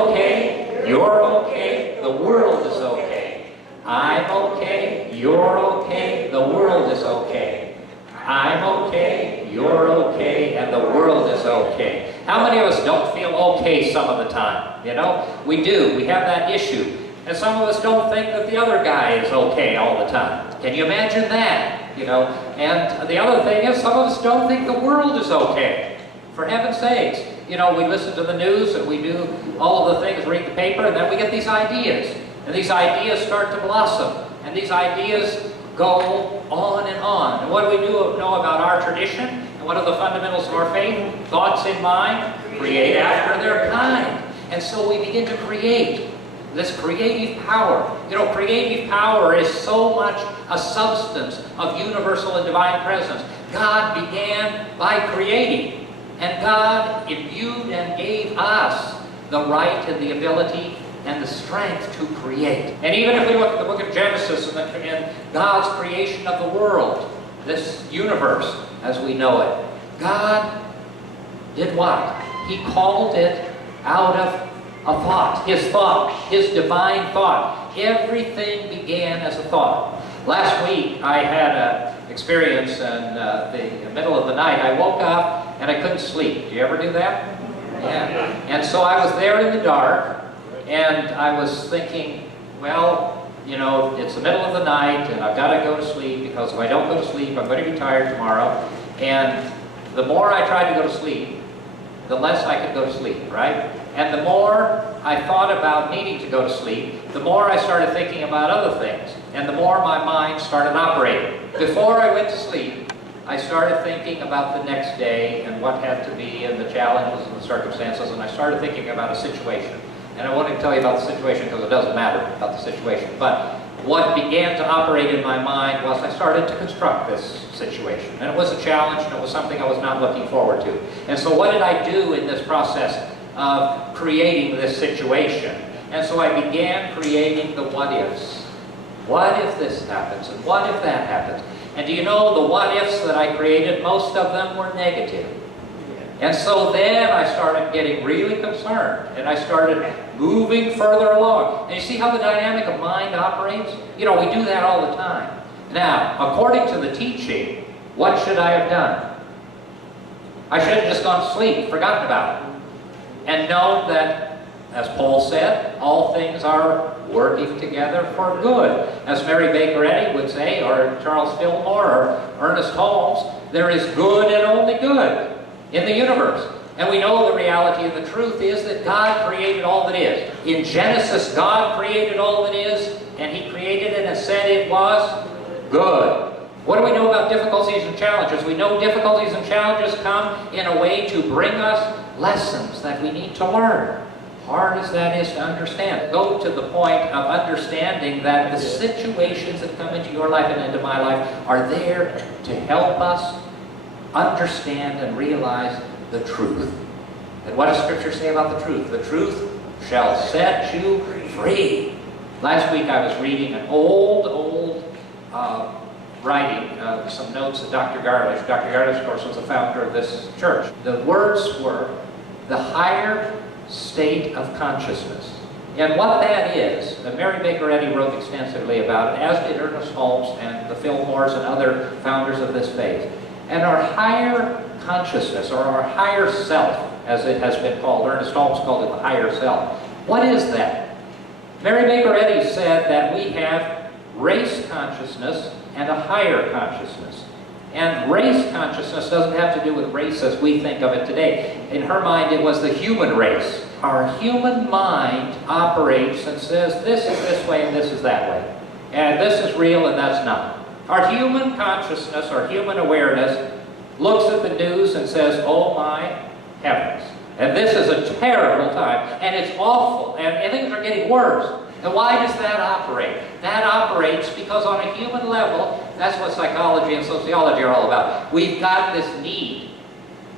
okay, you're okay, the world is okay. I'm okay, you're okay, the world is okay. I'm okay, you're okay, and the world is okay. How many of us don't feel okay some of the time? You know, we do. We have that issue. And some of us don't think that the other guy is okay all the time. Can you imagine that? You know, and the other thing is some of us don't think the world is okay. For heaven's sakes. You know, we listen to the news and we do all of the things, read the paper, and then we get these ideas. And these ideas start to blossom. And these ideas go on and on. And what do we know about our tradition? And what are the fundamentals of our faith? Thoughts in mind, create after their kind. And so we begin to create this creative power. You know, creative power is so much a substance of universal and divine presence. God began by creating, and God imbued and gave us the right and the ability and the strength to create. And even if we look at the book of Genesis and God's creation of the world, this universe as we know it, God did what? He called it out of a thought, his divine thought. Everything began as a thought. Last week I had an experience in the middle of the night. I woke up and I couldn't sleep. Do you ever do that? Yeah. And so I was there in the dark, and I was thinking, well, you know, it's the middle of the night and I've got to go to sleep, because if I don't go to sleep, I'm going to be tired tomorrow. And the more I tried to go to sleep, the less I could go to sleep, right? And the more I thought about needing to go to sleep, the more I started thinking about other things. And the more my mind started operating. Before I went to sleep, I started thinking about the next day and what had to be and the challenges and the circumstances, and I started thinking about a situation. And I wanted to tell you about the situation because it doesn't matter about the situation. But what began to operate in my mind was I started to construct this situation. And it was a challenge, and it was something I was not looking forward to. And so what did I do in this process of creating this situation? And so I began creating the what-ifs. What if this happens? And what if that happens? And do you know the what-ifs that I created, most of them were negative. And so then I started getting really concerned, and I started moving further along. And you see how the dynamic of mind operates? You know, we do that all the time. Now, according to the teaching, what should I have done? I should have just gone to sleep, forgotten about it, and known that, as Paul said, all things are working together for good. As Mary Baker Eddy would say, or Charles Fillmore, or Ernest Holmes, there is good and only good in the universe. And we know the reality and the truth is that God created all that is. In Genesis, God created all that is, and He created it and said it was good. What do we know about difficulties and challenges? We know difficulties and challenges come in a way to bring us lessons that we need to learn. Hard as that is to understand. Go to the point of understanding that the situations that come into your life and into my life are there to help us understand and realize the truth. And what does Scripture say about the truth? The truth shall set you free. Last week I was reading an old writing, some notes of Dr. Garlish. Dr. Garlish, of course, was the founder of this church. The words were, the higher state of consciousness. And what that is, Mary Baker Eddy wrote extensively about it, as did Ernest Holmes and the Fillmores and other founders of this faith. And our higher consciousness, or our higher self, as it has been called, Ernest Holmes called it the higher self. What is that? Mary Baker Eddy said that we have race consciousness and a higher consciousness. And race consciousness doesn't have to do with race as we think of it today. In her mind, it was the human race. Our human mind operates and says, this is this way and this is that way. And this is real and that's not. Our human consciousness, our human awareness, looks at the news and says, oh my heavens. And this is a terrible time, and it's awful, and things are getting worse. And why does that operate? That operates because on a human level, that's what psychology and sociology are all about. We've got this need.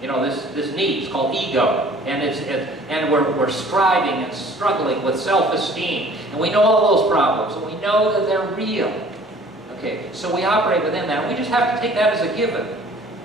You know, this need is called ego, and we're striving and struggling with self-esteem, and we know all those problems, and we know that they're real. Okay, so we operate within that, and we just have to take that as a given.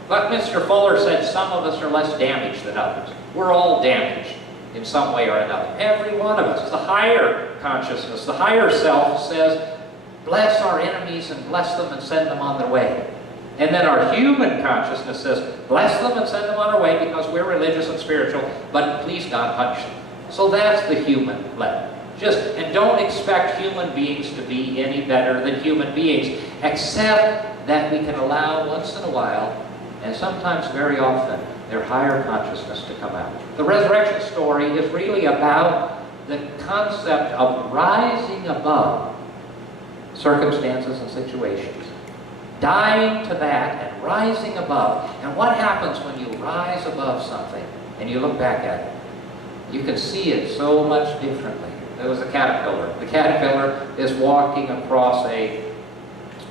Buckminster Fuller said some of us are less damaged than others. We're all damaged. in some way or another. Every one of us. The higher consciousness, the higher self says, bless our enemies and bless them and send them on their way. And then our human consciousness says, bless them and send them on our way because we're religious and spiritual, but please God, punish them. So that's the human level. And don't expect human beings to be any better than human beings, except that we can allow once in a while, and sometimes very often, their higher consciousness to come out. The resurrection story is really about the concept of rising above circumstances and situations. Dying to that and rising above. And what happens when you rise above something and you look back at it? You can see it so much differently. There was a caterpillar. The caterpillar is walking across a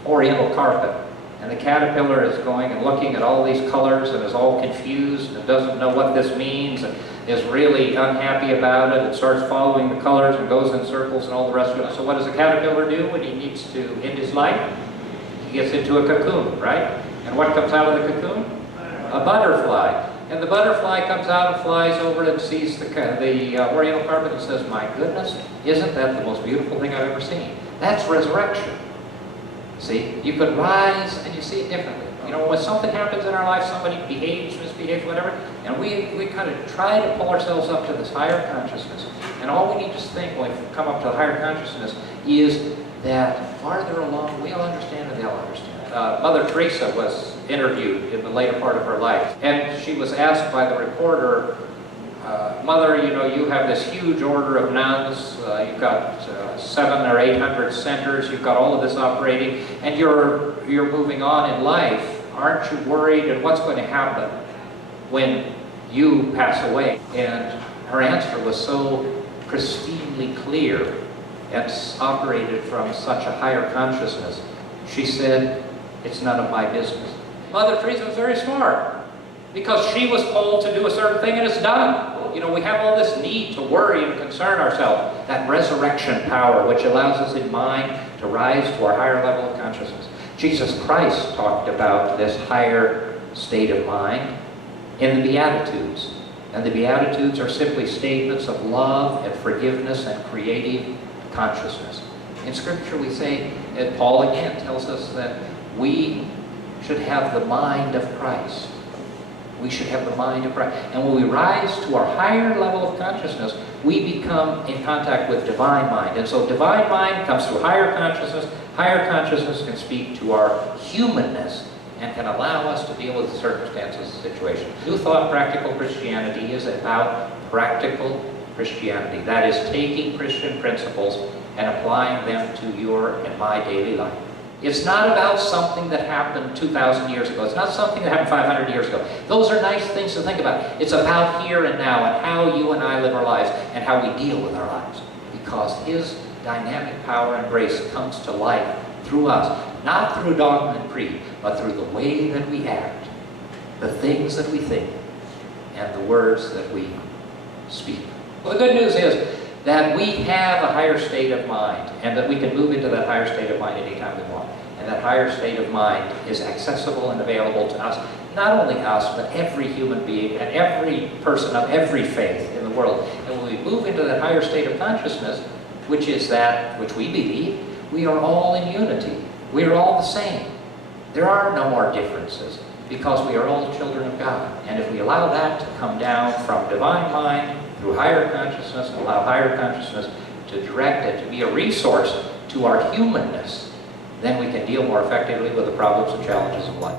oriental carpet. And the caterpillar is going and looking at all these colors and is all confused and doesn't know what this means and is really unhappy about it and starts following the colors and goes in circles and all the rest of it. So what does a caterpillar do when he needs to end his life? He gets into a cocoon, right? And what comes out of the cocoon? A butterfly. And the butterfly comes out and flies over and sees the oriental carpet and says, my goodness, isn't that the most beautiful thing I've ever seen? That's resurrection. See, you could rise and you see it differently. You know, when something happens in our life, somebody behaves, misbehaves, whatever, and we kind of try to pull ourselves up to this higher consciousness. And all we need to think when we come up to the higher consciousness is that farther along, we'll understand and they'll understand. Mother Teresa was interviewed in the later part of her life, and she was asked by the reporter, Mother, you know, you have this huge order of nuns, you've got 700 or 800 centers, you've got all of this operating, and you're moving on in life. Aren't you worried, and what's going to happen when you pass away? And her answer was so pristinely clear and operated from such a higher consciousness. She said, it's none of my business. Mother Teresa was very smart because she was told to do a certain thing and it's done. You know, we have all this need to worry and concern ourselves. That resurrection power which allows us in mind to rise to our higher level of consciousness. Jesus Christ talked about this higher state of mind in the Beatitudes. And the Beatitudes are simply statements of love and forgiveness and creative consciousness. In Scripture we say, and Paul again tells us that we should have the mind of Christ. We should have the mind of Christ. And when we rise to our higher level of consciousness, we become in contact with divine mind. And so divine mind comes through higher consciousness. Higher consciousness can speak to our humanness and can allow us to deal with the circumstances and situations. New Thought Practical Christianity is about practical Christianity. That is taking Christian principles and applying them to your and my daily life. It's not about something that happened 2,000 years ago. It's not something that happened 500 years ago. Those are nice things to think about. It's about here and now and how you and I live our lives and how we deal with our lives. Because His dynamic power and grace comes to life through us. Not through dogma and creed, but through the way that we act, the things that we think, and the words that we speak. Well, the good news is that we have a higher state of mind and that we can move into that higher state of mind anytime we want. And that higher state of mind is accessible and available to us, not only us, but every human being and every person of every faith in the world. And when we move into that higher state of consciousness, which is that which we believe, we are all in unity. We are all the same. There are no more differences because we are all children of God. And if we allow that to come down from divine mind through higher consciousness and allow higher consciousness to direct it, to be a resource to our humanness, then we can deal more effectively with the problems and challenges of life.